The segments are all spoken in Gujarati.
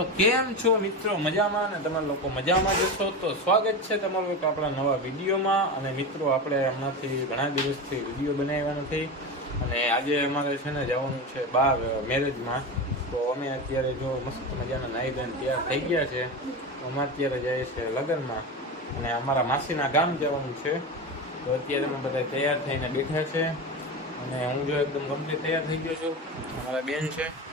તો કેમ છો મિત્રો? મજામાં અને તમે લોકો મજામાં જશો તો સ્વાગત છે તમારું એક આપણા નવા વિડીયોમાં. અને મિત્રો, આપણે હમણાંથી ઘણા દિવસથી વીડિયો બનાવ્યા નથી. અને આજે અમારે છે ને જવાનું છે બહાર મેરેજમાં. તો અમે અત્યારે જો મસ્ત મજાના નાઈ ધન તૈયાર થઈ ગયા છે. અમે અત્યારે જઈએ છે લગ્નમાં. અને અમારા માસીના ગામ જવાનું છે. તો અત્યારે અમે બધા તૈયાર થઈને બેઠા છે. અને હું જો એકદમ કમ્પ્લીટ તૈયાર થઈ ગયો છું. અમારા બેન છે.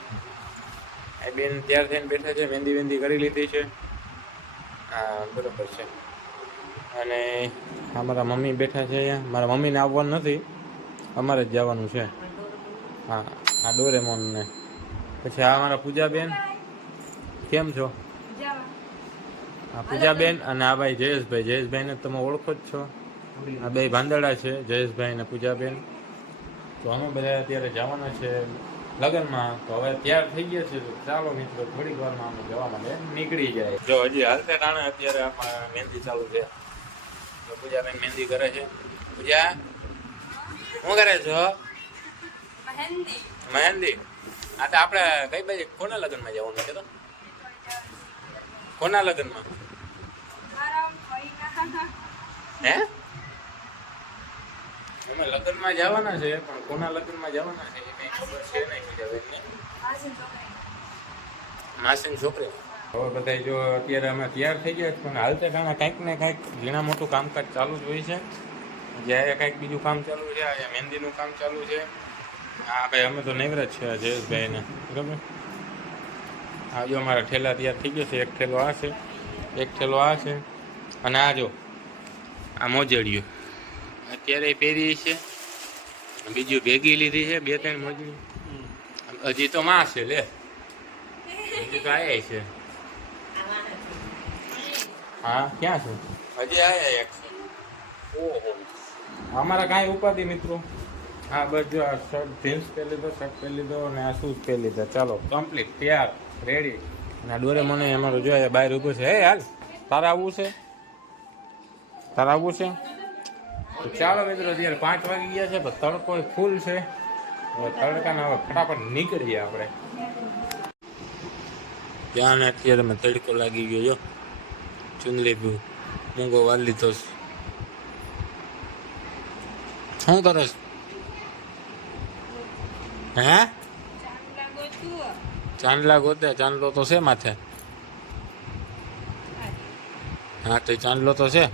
એ બેન તૈયાર થઈને બેઠા છે, મહેંદી વેંદી કરી લીધી છે. હા, બરાબર છે. અને અમારા મમ્મી બેઠા છે અહીંયા. મારા મમ્મીને આવવાનું નથી. અમારે જ જવાનું છે. હા, આ ડોરેમોન ને પછી આ અમારા પૂજાબેન. કેમ છો? આ પૂજાબેન અને આ ભાઈ જયેશભાઈ. જયેશભાઈને તમે ઓળખો જ છો. આ બે ભાંદડા છે, જયેશભાઈ અને પૂજાબેન. તો અમે બધા અત્યારે જવાના છે. લગ્નમાં તો હવે તૈયાર થઈ ગયા છે. તો ચાલો મિત્રો થોડીક વારમાં અમે જવા માટે નીકળી જાય. જો હજી હાલતે ટાણે અત્યારે આમાં મહેંદી ચાલુ છે. તો પૂજાબેન મહેંદી કરે છે. પૂજા શું કરે છો? મહેંદી. મહેંદી? આ તો આપણે કઈ બાજુ કોના લગ્નમાં જવાનું છે તો? કોના લગ્નમાં? હે? અમે લગ્નમાં જવાના છે, પણ કોના લગ્નમાં જવાના છે, એ ખબર છે નહીં પૂજાબેનને હાજર છોકરી. હવે બધા જો અત્યારે અમે તૈયાર થઈ ગયા પણ હાલતે ટાણા કંઈક ને કંઈક ઘણા મોટું કામકાજ ચાલુ જ હોય છે. જ્યારે કંઈક બીજું કામ ચાલુ છે અહીંયા મહેંદીનું કામ ચાલુ છે હા ભાઈ અમે તો નૈવરાજ છે જયેશભાઈને. બરાબર? આ જો અમારા ઠેલા તૈયાર થઈ ગયા છે, એક ઠેલો આ છે, એક ઠેલો આ છે, અને આ જો, આ મોજડીયું. અત્યારે પહેરી છે. બીજું ભેગી લીધી છે બે ત્રણ મોજડી હજી તો માં છે લે. હજી તો આયા છે. હા ક્યાં છે? હજી આયા એક. ઓહો. અમારા કાંઈ ઉપાધિ મિત્રો. હા બસ જો આ શર્ટ જીન્સ પહેરી લીધો શર્ટ પહેરી લીધો અને આ શૂઝ પહેરી લીધા. ચાલો કમ્પ્લીટ તૈયાર રેડી અને ડોરે મને અમારું જોયા બહાર ઊભો છે. હે હાલ. તારે આવવું છે? તારે આવવું છે? ચાલો મિત્રો, અત્યારે પાંચ વાગી ગયા છે તડકો ફૂલ છે. હવે હવે ફટાફટ નીકળીએ આપણે. ત્યાં અત્યારે મેં તડકો લાગી ગયો, જો. ચુંદડી પીવું મૂંગો વાલી લીધો શું કરે હે? ચાંદલા ગોતે ચાંદલો તો છે માથે? હા, તો ચાંદલો તો છે?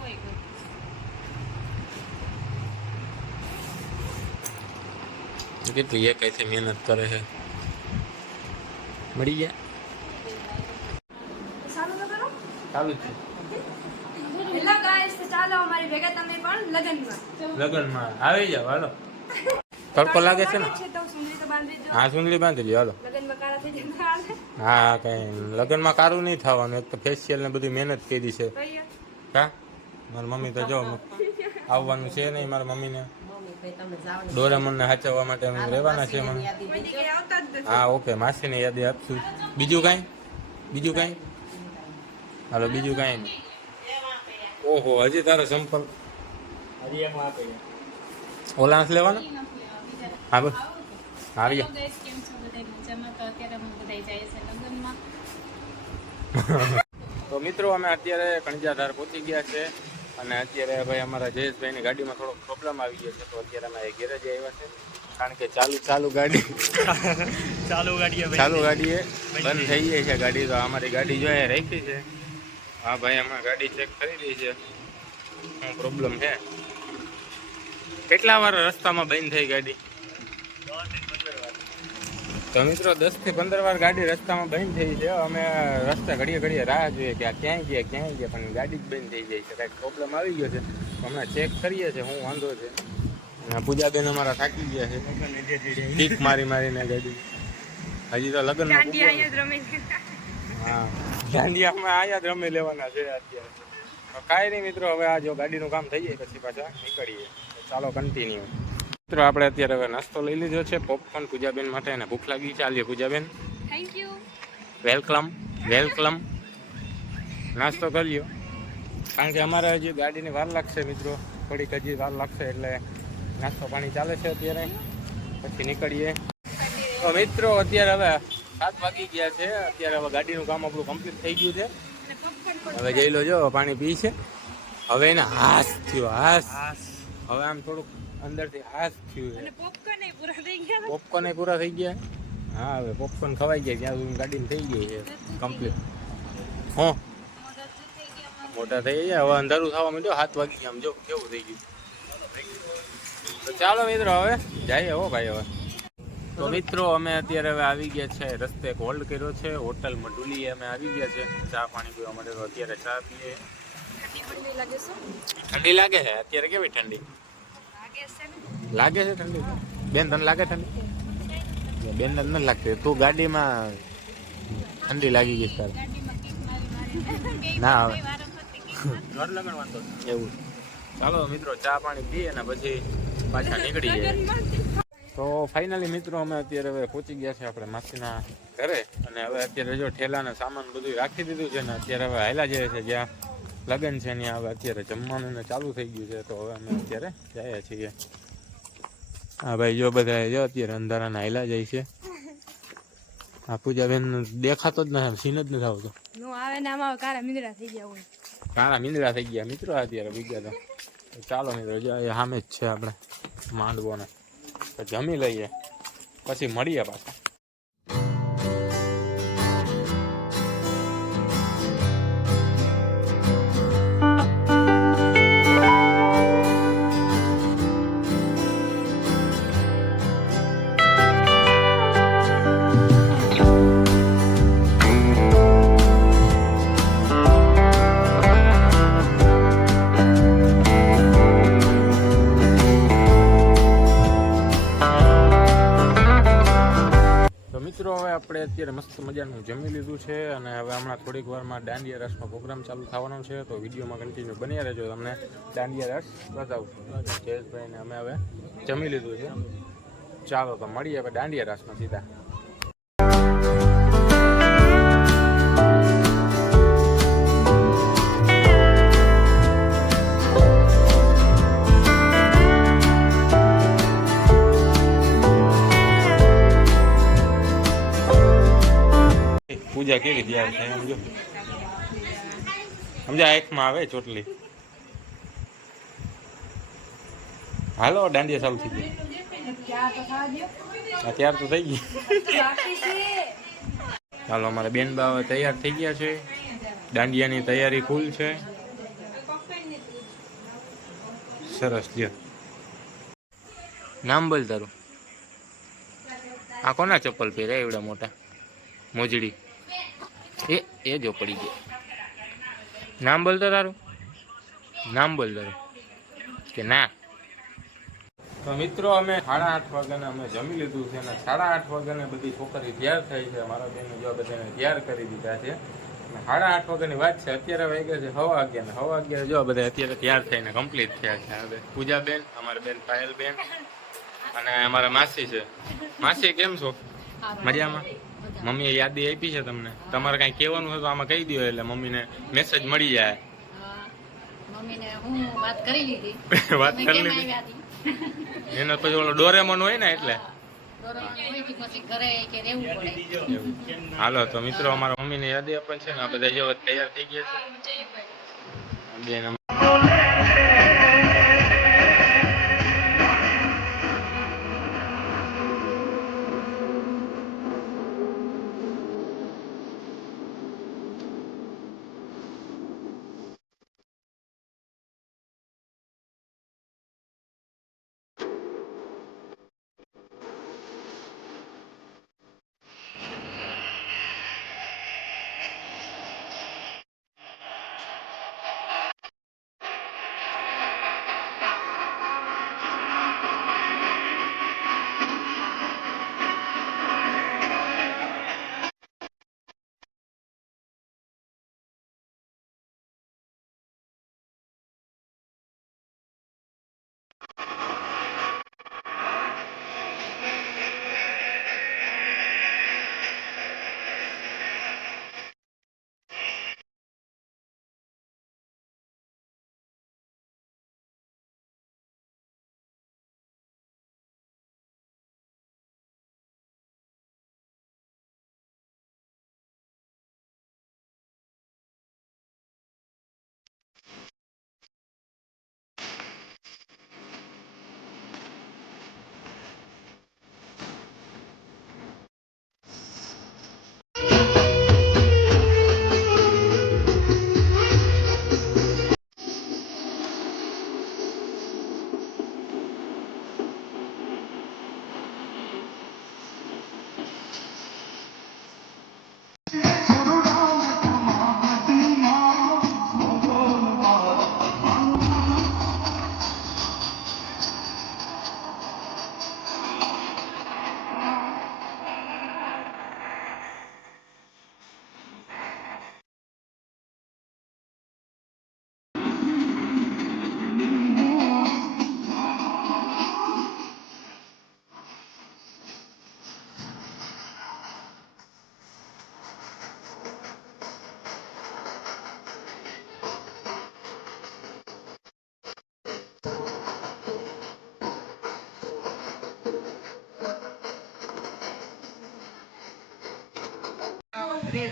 ગોતું કેટલી એકાઈથી મહેનત કરે છે. મળી ગયા ચાલુ તો કરો. ચાલુ જ છે. હેલો ગાઈસ તો ચાલો અમારી ભેગા તમે પણ લગનમાં. લગ્નમાં. આવી જાવ હાલો. તડકો લાગે છે ને? હા સુંદરી બાંધી લ્યો હાલો. જાય હા કઈ લગનમાં કારું નહીં થવાનું. એક તો ફેશિયલ ને બધી મહેનત કરી છે. હા? મારી મમ્મી તો જો આવવાનું છે નહીં મારા મમ્મીને. ડોરેમોનને સાચવવા માટે અમે રહેવાના છે હા ઓકે માસીની યાદી આપશું. બીજું કાંઈ? બીજું કાંઈ? હાલો બીજું કાંઈ નહીં. ઓહો હજી તારો સંપર્ક. ઓલાન્સ લેવાનો? હા બસ આવી તો મિત્રો અમે અત્યારે કણજાધાર પહોંચી ગયા છે. અને અત્યારે ભાઈ અમારા જયેશભાઈની ગાડીમાં થોડો પ્રોબ્લેમ આવી ગયો છે તો અત્યારે અમે ગેરેજ આવ્યા છે. કારણ કે ચાલુ ચાલુ ગાડી. ચાલુ ગાડીએ ચાલુ ગાડીએ બંધ થઈ ગઈ. છે ગાડી તો અમારી ગાડી જો અહીંયા રાખી છે. હા ભાઈ અમે ગાડી ચેક કરી રહી છે. શું પ્રોબ્લેમ છે. કેટલા વાર રસ્તામાં બંધ થઈ ગાડી? તો મિત્રો દસથી પંદર વાર ગાડી રસ્તામાં બંધ થઈ છે. અમે રસ્તા ઘડીએ ઘડીએ રાહ જોઈએ કે આ ક્યાંય ગયા ક્યાંય ગયા પણ ગાડી જ બંધ થઈ જાય છે. કાંઈક પ્રોબ્લેમ આવી ગયો છે. હમણાં ચેક કરીએ છીએ શું વાંધો છે. પૂજાબેન અમારા થાકી ગયા છે. ટીક મારી મારીને ગાડી. હજી તો લગ્ન હા. દાંડિયામાં આયા જ રમી લેવાના છે અત્યારે. તો કાંઈ નહીં મિત્રો હવે આ જો ગાડીનું કામ થઈ જાય પછી પાછા નીકળીએ. ચાલો કન્ટિન્યુ મિત્રો આપણે અત્યારે હવે નાસ્તો લઈ લીધો છે પોપકોર્ન પૂજાબેન માટે અને ભૂખ લાગી ચાલીએ પૂજાબેન. થેન્ક યુ વેલકમ વેલકમ નાસ્તો કરી લ્યો કારણ કે અમારે હજી ગાડીની વાર લાગશે મિત્રો. થોડીક હજી વાર લાગશે એટલે નાસ્તો પાણી ચાલે છે અત્યારે. પછી નીકળીએ. તો મિત્રો અત્યારે હવે સાત વાગી ગયા છે. અત્યારે હવે ગાડીનું કામ આપણું કમ્પ્લીટ થઈ ગયું છે. હવે જઈ લો જો પાણી પી છે. હવે એને હાસ થયો હાસ. હવે આમ થોડુંક અંદરથી હાથ થયું છે. પોપકોર્ન પૂરા થઈ ગયા? હા હવે પોપકોર્ન ખવાઈ ગયા ત્યાં સુધી ગાડીને થઈ ગઈ છે. કમ્પ્લીટ હો. મોટા થઈ ગયા હવે અંધારું થવા માંડ્યો હાથ વાગી ગયા. આમ જો કેવું થઈ ગયું. તો ચાલો મિત્રો હવે જઈએ હો ભાઈ હવે. તો મિત્રો અમે અત્યારે હવે આવી ગયા છે રસ્તે એક હોલ્ડ કર્યો છે હોટલ મડુલી અમે આવી ગયા છે. ચા પાણી પીવા માટે અત્યારે ચા પીએ. ઠંડી લાગે છે? અત્યારે કેવી ઠંડી? લાગે છે ઠંડી? બેન તને લાગે ઠંડી? બેન ને નથી લાગતી. તું ગાડીમાં ઠંડી લાગી ગઈ છે તારે. ના હવે ઘર લગણ વાંધો એવું. ચાલો મિત્રો ચા પાણી પીએ ને પછી પાછા નીકળી જાય તો ફાઇનલી મિત્રો અમે અત્યારે હવે પહોંચી ગયા છે આપણે માસીના ઘરે. અને હવે અત્યારે જો ઠેલાને સામાન બધું રાખી દીધું છે ને અત્યારે હવે હાયલા જાય છે જ્યાં લગ્ન છે ને હવે અત્યારે જમવાનું ને ચાલુ થઈ ગયું છે તો હવે અમે અત્યારે જઈએ છીએ. હા ભાઈ જો બધા જો અત્યારે અંધારાના નાયલા જાય છે. આ પૂજાબેન દેખાતો જ નથી સીન જ નથી આવતો. નો આવે ને આમાં કારા મીંદડા થઈ ગયા હોય. કારા મીંદડા થઈ ગયા મિત્રો અત્યારે બીજા તો. તો ચાલો મિત્રો જો સામે જ છે આપણે માંડવોને તો જમી લઈએ પછી મળીએ પાછા. આપણે અત્યારે મસ્ત મજાનું જમી લીધું છે અને હવે હમણાં થોડીક વારમાં દાંડિયા રસનો પ્રોગ્રામ ચાલુ થવાનો છે તો વિડીયોમાં કન્ટિન્યુ બન્યા રહેજો. તમને દાંડિયા રસ બતાવું જયેશભાઈને અમે હવે જમી લીધું છે. ચાલો તો મળીએ હવે દાંડિયા રસમાં સીધા. પૂજા કેવી તૈયાર છે સમજો? સમજા આંખમાં આવે ચોટલી. હાલો, દાંડિયા ચાલુ થઈ ગઈ. અત્યાર તો થઈ ગઈ ચાલો અમારે બેન બાવા તૈયાર થઈ ગયા છે. દાંડિયાની તૈયારી ફૂલ છે. સરસ, લ્યો. નામ બોલ તારું. આ કોના ચપ્પલ પહેર્યા, એવડા મોટા? મોજડી. એ એ જો પડી ગયો. નામ બોલતો તારું. નામ બોલ તારું. કે ના. તો મિત્રો અમે સાડા આઠ વાગ્યાને અમે જમી લીધું છે અને સાડા આઠ વાગ્યાને બધી છોકરી તૈયાર થઈ છે. મારા બેન જો બધાને તૈયાર કરી દીધા છે. સાડા આઠ વાગ્યાની વાત છે. અત્યારે વાગ્યા છે હવા વાગ્યા ને હવા વાગ્યા જો બધા અત્યારે તૈયાર થઈને કમ્પ્લીટ થયા છે. હવે પૂજાબેન અમારા બેન પાયલબેન અને અમારા માસી છે. માસી કેમ છો? મજામાં? મમ્મીએ યાદી આપી છે તમને? તમારે કાંઈ કહેવાનું હોય તો આમાં કહી દો એટલે મમ્મીને મેસેજ મળી જાય. વાત કરી લીધી. વાત કરી લીધી? એનો પછી ઓલો ડોરેમોન હોય ને એટલે? હાલો તો મિત્રો અમારા મમ્મીને યાદી આપણ છે ને આ બધા જેવા તૈયાર થઈ ગયા છે. બેન અમે- พี่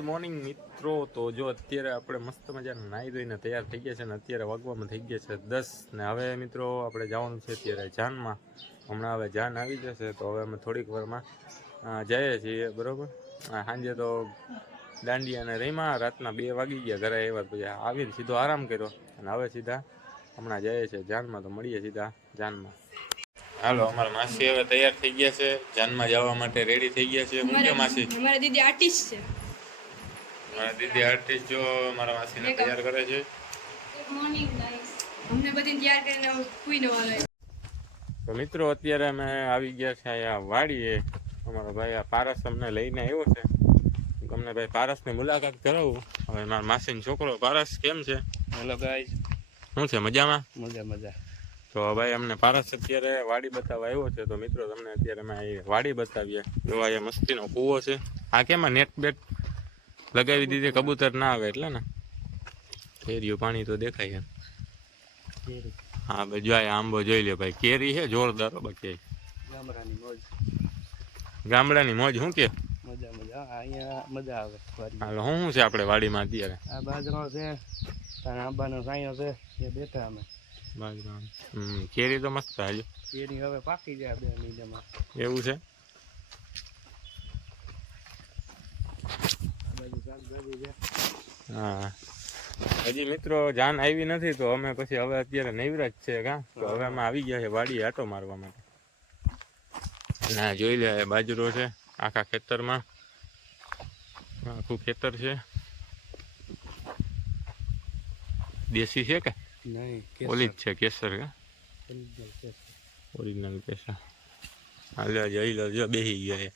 ગુડ મોર્નિંગ મિત્રો. તો જો અત્યારે આપણે મસ્ત મજાના નાહી ધોઈને તૈયાર થઈ ગયા છે ને અત્યારે વાગવામાં થઈ ગયા છે દસ ને હવે મિત્રો આપણે જવાનું છે અત્યારે જાનમાં. હમણાં હવે જાન આવી જશે તો હવે અમે થોડીક વારમાં જઈએ છીએ, બરોબર? સાંજે તો દાંડિયા અને રહીમાં રાતના બે વાગી ગયા ઘરે આવ્યા, પછી આવીને સીધો આરામ કર્યો અને હવે સીધા હમણાં જઈએ છીએ જાનમાં, તો મળીએ સીધા જાનમાં. હાલો, અમારા માસી હવે તૈયાર થઈ ગયા છે. જાનમાં જવા માટે રેડી થઈ ગયા છે. હું કે માસી? મારા દીદી આર્ટિસ્ટ છે. મારા દીદી આર્ટિસ્ટ જો મારા માસીને તૈયાર કરે છે. ગુડ મોર્નિંગ ગાઈસ અમને બધી તૈયાર કરીને કોઈ નવાનો તો મિત્રો અત્યારે અમે આવી ગયા છે અહીંયા વાડીએ. અમારો ભાઈ આ પારસ અમને લઈને આવ્યો છે. તમને ભાઈ પારસની મુલાકાત કરાવું. હવે મારા માસીનો છોકરો પારસ કેમ છે? હેલો ગાઈસ શું છે મજામાં? મજા મજા. તો ભાઈ અમને પારસ અત્યારે વાડી બતાવવા આવ્યો છે. તો મિત્રો તમને અત્યારે અમે વાડી બતાવીએ. જો અહીંયા મસ્તીનો કૂવો છે. આ કેમાં નેટ બેટ લગાવી દીધી કબૂતર ના આવે એટલે ને. કેરીયું પાણી તો દેખાય છે હા ભાઈ જો આંબો જોઈ લે ભાઈ કેરી છે જોરદાર બાકી. ગામડાની મોજ. ગામડાની મોજ શું કે? મજા મજા. અહીંયા મજા આવે હાલો શું છે આપણે વાડીમાં અત્યારે? આ બાજરો છે અને આંબાનો સાયો છે એ બેઠા અમે. બાજરા હમ કેરી તો મસ્ત હાલ્યો કેરી હવે પાકી જાય બે મહિનામાં એવું છે? હા. હજી મિત્રો જાન આવી નથી તો અમે પછી હવે અત્યારે નૈવરાજ છે કા? તો હવે અમે આવી ગયા છે વાડી આટો મારવા માટે. ના જોઈ લે બાજરો છે આખા ખેતરમાં. આખું ખેતર છે. દેશી છે કે? ઓલી જ છે કેસર કે. ઓરિજિનલ કેસર. હાલ જઈ લો જો બેસી ગયા.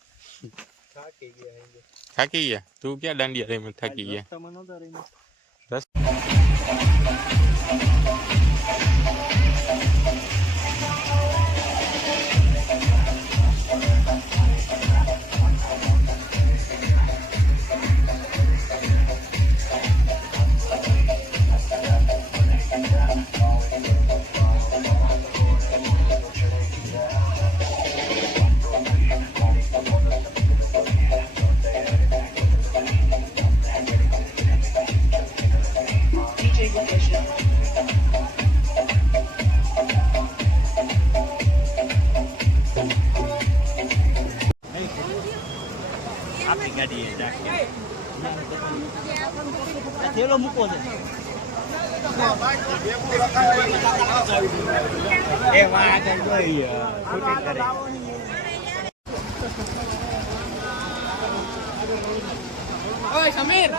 થાકી ગયા થાકી ગયા? તું ક્યાં દાંડિયા રહીમાં થાકી ગયા? નહોતા આપણી મૂકો છે. એ વા આગળ સમીર.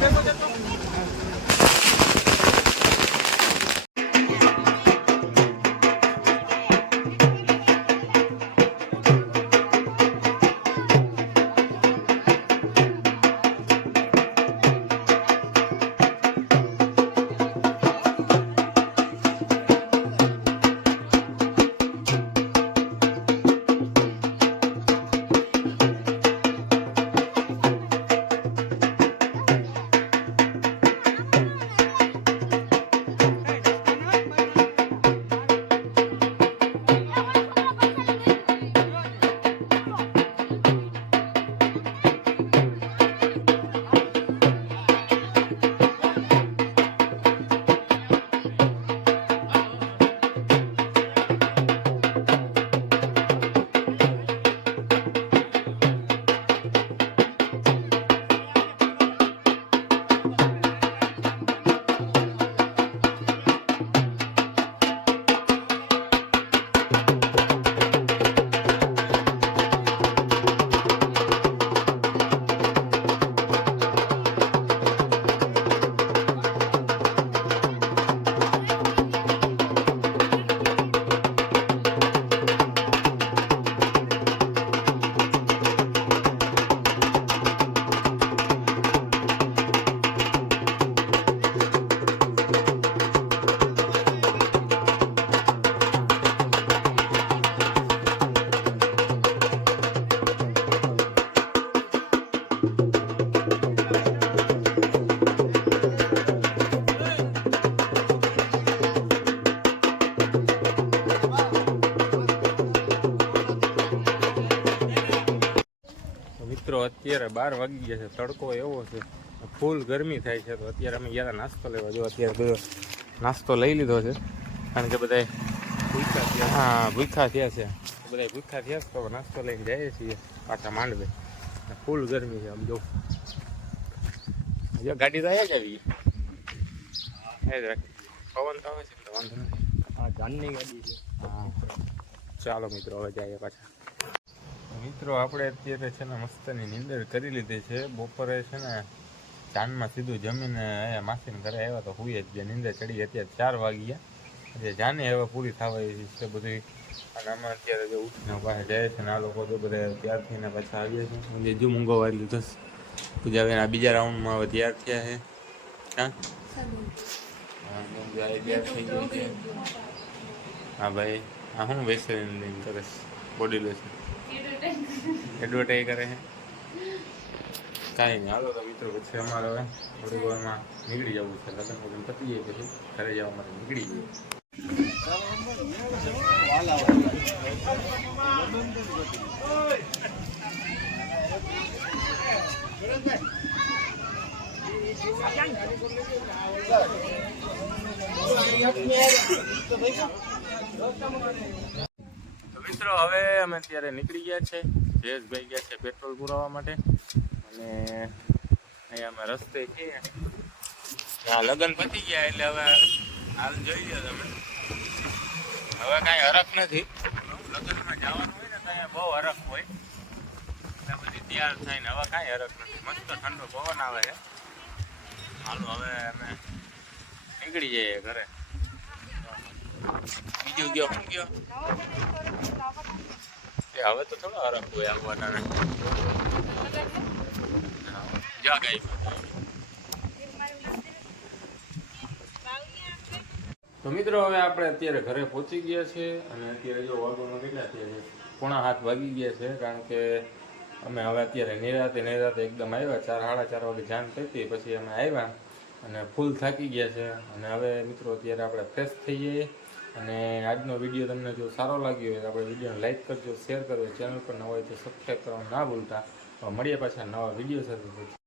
ભેગો જતો. અત્યારે બાર વાગી ગયા છે તડકો એવો છે ફૂલ ગરમી થાય છે તો અત્યારે અમે ગયા નાસ્તો લેવા. જો અત્યારે બધો નાસ્તો લઈ લીધો છે. કારણ કે બધા ભૂખ્યા થયા હા ભૂખ્યા થયા છે. બધા ભૂખ્યા થયા છે તો નાસ્તો લઈને જઈએ છીએ પાછા માંડવે. ફૂલ ગરમી છે આમ જો. જો ગાડી તો અહીંયા જ આવી પવન તો આવે છે વાંધો નથી. આ જાનની ગાડી છે. હા. ચાલો મિત્રો હવે જઈએ પાછા. મિત્રો આપણે અત્યારે છે ને મસ્તની નીંદર કરી લીધી છે. બપોરે છે ને ચાંદમાં સીધું જમીને અહીંયા માસીને ઘરે આવ્યા તો હુઈએ જ ગયા નીંદર ચડી અત્યારે ચાર વાગ્યા. જે જાને હવે પૂરી થવા છે બધી. અને અમે અત્યારે જે ઉઠીને પાસે જાય છે ને આ લોકો તો બધા તૈયાર થઈને પાછા આવીએ છે. જે જો મૂંગો વાળી લીધો પૂજા બેન બીજા રાઉન્ડમાં હવે તૈયાર થયા છે. હા? હા, હા ભાઈ. આ હું વેસ્ટર્ન લઈને કરે બોડી લોશન એડવર્ટાઈઝ કરે છે. કાંઈ નહીં. હાલો તો મિત્રો, પછી અમારે હવે થોડી વારમાં નીકળી જવું છે. લગ્ન વગન પતી જાય પછી ઘરે જવા માટે નીકળી જઈએ. તો મિત્રો, હવે અમે અત્યારે નીકળી ગયા છે. જયેશભાઈ ગયા છે પેટ્રોલ પુરાવા માટે. અને અહીંયા અમે રસ્તે છીએ. આ લગ્ન પતી ગયા એટલે હવે હાલ જોઈ લો તમે. હવે કાંઈ હરખ નથી. લગ્નમાં જવાનું હોય ને તો અહીંયા બહુ હરખ હોય. એટલે બધી તૈયાર થઈને હવે કાંઈ હરખ નથી. મસ્ત ઠંડો પવન આવે છે. હાલો, હવે અમે નીકળી જઈએ ઘરે. બીજું ગયો શું ગયો. એ હવે તો થોડો આરામ હોય આવવાના. ને જા ગઈ તો મિત્રો હવે આપણે અત્યારે ઘરે પહોંચી ગયા છે અને અત્યારે જો વાગોનો કેટલા થયા છે? પોણા હાથ વાગી ગયા છે, કારણ કે અમે હવે અત્યારે નિરાતે નિરાતે એકદમ આવ્યા. ચાર, સાડા ચાર વાગે જાન પતી પછી અમે આવ્યા અને ફૂલ થાકી ગયા છે. અને હવે મિત્રો અત્યારે આપણે ફ્રેશ થઈ જઈએ અને આજનો વીડિયો તમને જો સારો લાગ્યો હોય તો આપણે વિડીયોને લાઇક કરજો, શેર કરજો, ચેનલ પર નવા હોય તો સબસ્ક્રાઈબ કરવાનું ના ભૂલતા. મળીએ પાછા નવા વીડિયો સાથે.